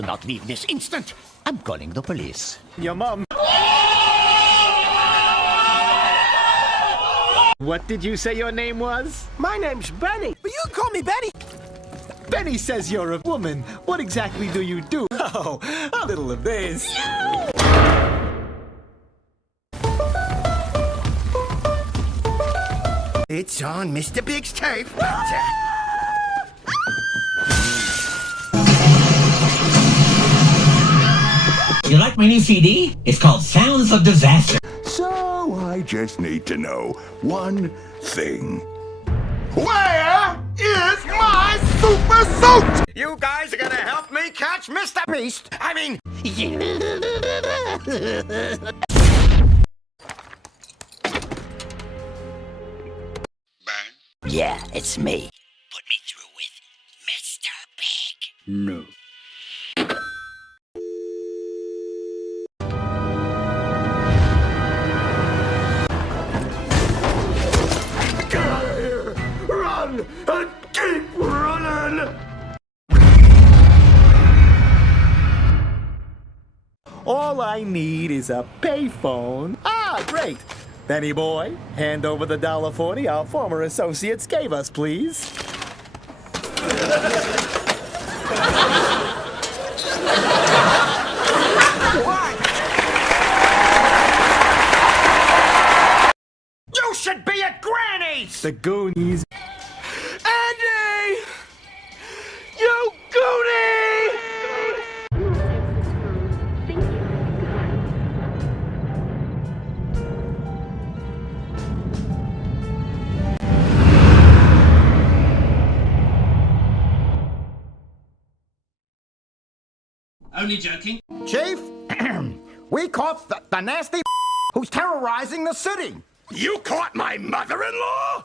do not leave this instant, I'm calling the police. Your mom. What did you say your name was? My name's Benny, but you can call me Betty. Benny says you're a woman. What exactly do you do? Oh, a little of this. It's on Mr. Big's turf. You like my new CD? It's called Sounds of Disaster. So I just need to know one thing. Where is my super suit? You guys are gonna help me catch Mr. Beast. I mean... Yeah, it's me. Put me through with Mr. Big. No. Get out of here! Run and keep running! All I need is a payphone. Ah, great. Benny boy, hand over the $1.40 our former associates gave us, please. You should be at Granny's! The Goonies. Andy! You Goonie! Only joking. Chief, we caught the nasty who's terrorizing the city. You caught my mother-in-law?